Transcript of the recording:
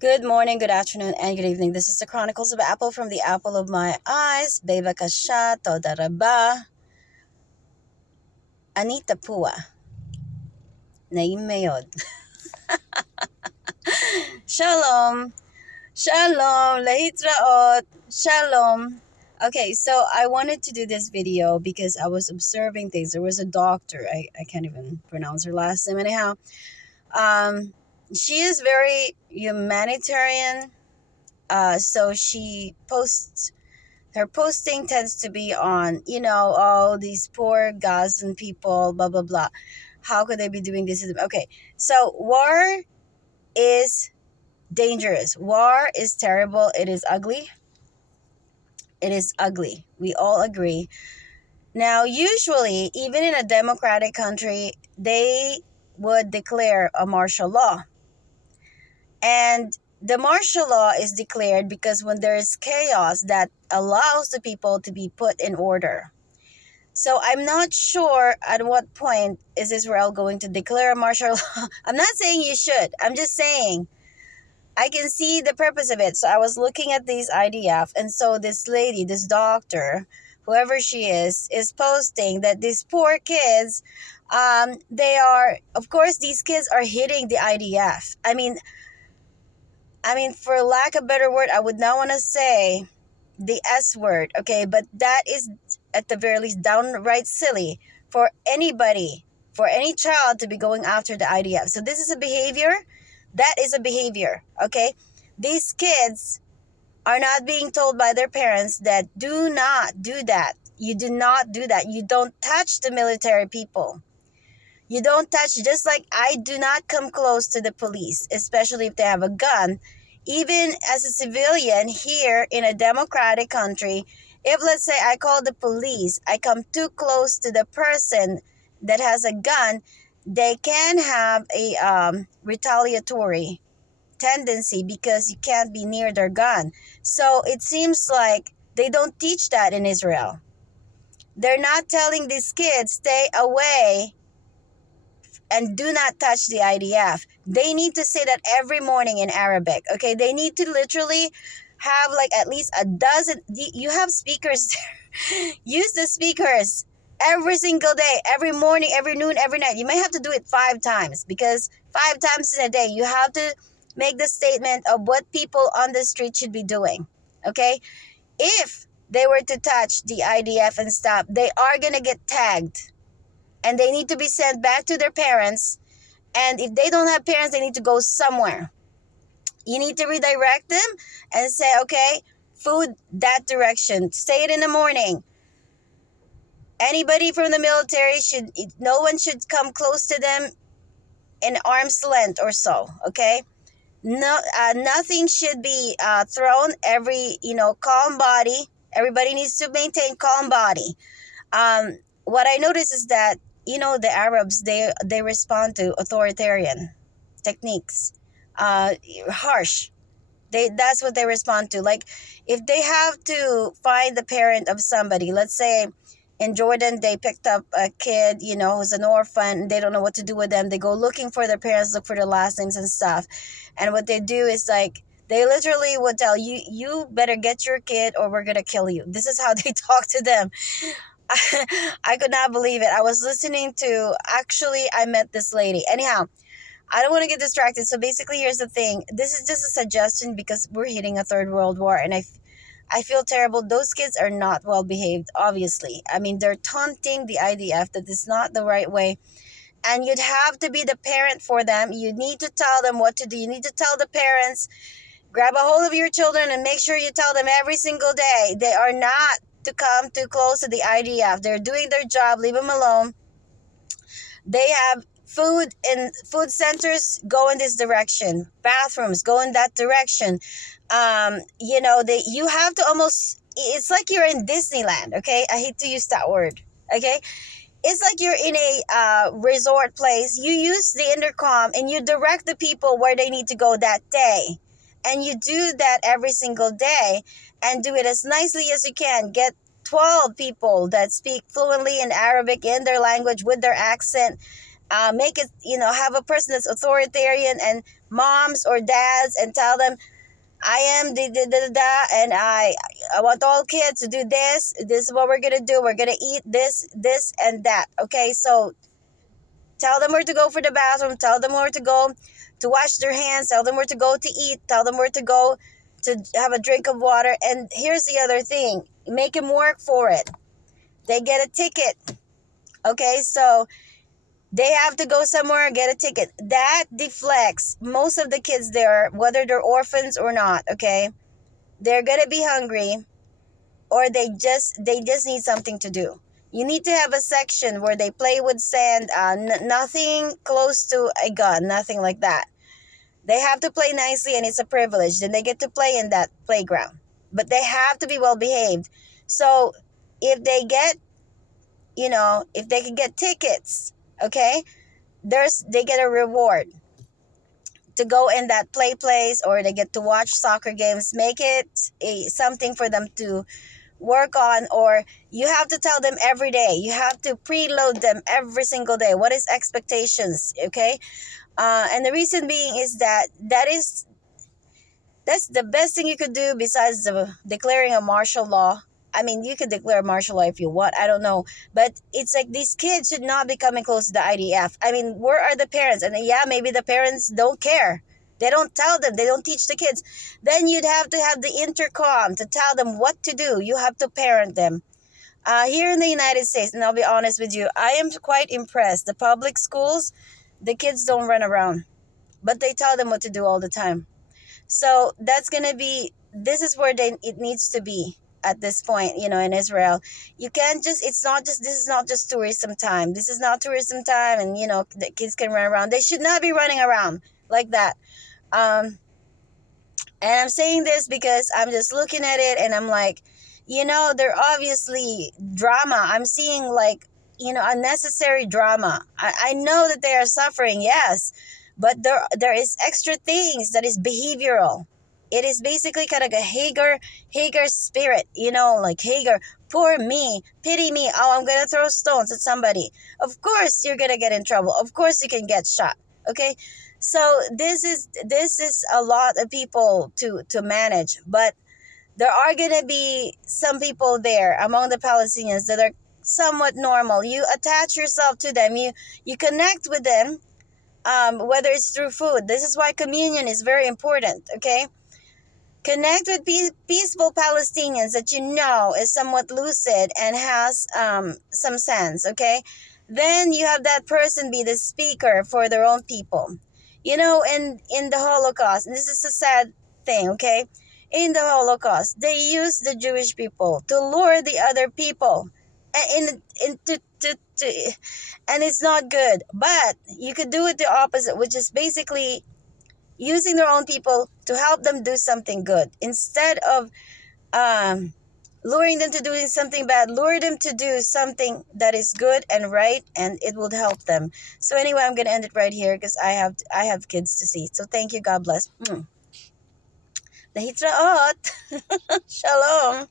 Good morning, good afternoon, and good evening. This is the Chronicles of Apple from the Apple of My Eyes. Baybakasha, Toda Rabba, Anita Pua, Naim Mayod. Shalom, Shalom, Lehitraot, Shalom. Okay, so I wanted to do this video because I was observing things. There was a doctor, I can't even pronounce her last name anyhow. She is very humanitarian, so she posts. Her posting tends to be on, all these poor Gazan people, blah, blah, blah. How could they be doing this? Okay, so war is dangerous. War is terrible. It is ugly. It is ugly. We all agree. Now, usually, even in a democratic country, they would declare a martial law. And the martial law is declared because when there is chaos, that allows the people to be put in order. So I'm not sure at what point is Israel going to declare a martial law. I'm not saying you should. I'm just saying I can see the purpose of it. So I was looking at these IDF, and so this lady, this doctor, whoever she is posting that these poor kids, they are, of course, these kids are hitting the IDF. I mean, for lack of a better word, I would not want to say the S word, okay? But that is, at the very least, downright silly for anybody, for any child to be going after the IDF. So this is a behavior. That is a behavior, okay? These kids are not being told by their parents that do not do that. You do not do that. You don't touch the military people. You don't touch, just like I do not come close to the police, especially if they have a gun. Even as a civilian here in a democratic country, if let's say I call the police, I come too close to the person that has a gun, they can have a retaliatory tendency because you can't be near their gun. So it seems like they don't teach that in Israel. They're not telling these kids, stay away and do not touch the IDF. They need to say that every morning in Arabic. Okay, they need to literally have like at least a dozen. You have speakers there. Use the speakers every single day, every morning, every noon, every night. You may have to do it 5 times because 5 times in a day you have to make the statement of what people on the street should be doing. Okay, if they were to touch the IDF and stop, they are gonna get tagged. And they need to be sent back to their parents. And if they don't have parents, they need to go somewhere. You need to redirect them and say, okay, food that direction. Say it in the morning. Anybody from the military no one should come close to them in arm's length or so, okay? No, nothing should be thrown. Calm body. Everybody needs to maintain calm body. What I notice is that the Arabs, they respond to authoritarian techniques, harsh. That's what they respond to. Like if they have to find the parent of somebody, let's say in Jordan they picked up a kid, who's an orphan. They don't know what to do with them. They go looking for their parents, look for their last names and stuff. And what they do is like they literally would tell you, you better get your kid or we're gonna kill you. This is how they talk to them. I could not believe it. I was listening to, actually, I met this lady. Anyhow, I don't want to get distracted. So basically, here's the thing. This is just a suggestion because we're hitting a third world war. And I feel terrible. Those kids are not well behaved, obviously. I mean, they're taunting the IDF that is not the right way. And you'd have to be the parent for them. You need to tell them what to do. You need to tell the parents, grab a hold of your children and make sure you tell them every single day. They are not to come too close to the IDF. They're doing their job. Leave them alone. They have food in food centers, go in this direction. Bathrooms, go in that direction. You have to almost, it's like you're in Disneyland, okay? I hate to use that word, okay? It's like you're in a resort place. You use the intercom and you direct the people where they need to go that day. And you do that every single day and do it as nicely as you can. Get 12 people that speak fluently in Arabic in their language with their accent. Make it, have a person that's authoritarian and moms or dads and tell them, I am and I want all kids to do this. This is what we're gonna do. We're gonna eat this, and that. Okay, so tell them where to go for the bathroom. Tell them where to go to wash their hands. Tell them where to go to eat. Tell them where to go to have a drink of water. And here's the other thing: make them work for it. They get a ticket. Okay, so they have to go somewhere and get a ticket. That deflects most of the kids there, whether they're orphans or not. Okay, they're gonna be hungry, or they just need something to do. You need to have a section where they play with sand. Nothing close to a gun, nothing like that. They have to play nicely, and it's a privilege. Then they get to play in that playground, but they have to be well behaved. So if they get, if they can get tickets, okay, they get a reward to go in that play place, or they get to watch soccer games. Make it something for them to work on, or you have to tell them every day. You have to preload them every single day. What is expectations, okay? And the reason being is that's the best thing you could do besides declaring a martial law. I mean, you could declare martial law if you want. I don't know. But it's like these kids should not be coming close to the IDF. I mean, where are the parents? And yeah, maybe the parents don't care. They don't tell them. They don't teach the kids. Then you'd have to have the intercom to tell them what to do. You have to parent them. Here in the United States, and I'll be honest with you, I am quite impressed. The public schools, the kids don't run around, but they tell them what to do all the time. So this is where it needs to be at this point, in Israel. You can't just, this is not just tourism time. This is not tourism time, and, the kids can run around. They should not be running around like that. And I'm saying this because I'm just looking at it and I'm like, they're obviously drama. I'm seeing unnecessary drama. I know that they are suffering, yes, but there is extra things that is behavioral. It is basically kind of a Hagar spirit, like Hagar, poor me, pity me. Oh, I'm gonna throw stones at somebody. Of course you're gonna get in trouble. Of course you can get shot. Okay, so this is a lot of people to manage, but there are gonna be some people there among the Palestinians that are somewhat normal. You attach yourself to them. You connect with them, whether it's through food. This is why communion is very important. Okay. Connect with peaceful Palestinians that is somewhat lucid and has some sense, okay? Then you have that person be the speaker for their own people. In the Holocaust, and this is a sad thing, okay? In the Holocaust, they used the Jewish people to lure the other people, and it's not good. But you could do it the opposite, which is basically using their own people to help them do something good. Instead of luring them to doing something bad, lure them to do something that is good and right, and it will help them. So anyway, I'm going to end it right here because I have kids to see. So thank you. God bless. Lehitraot. Shalom.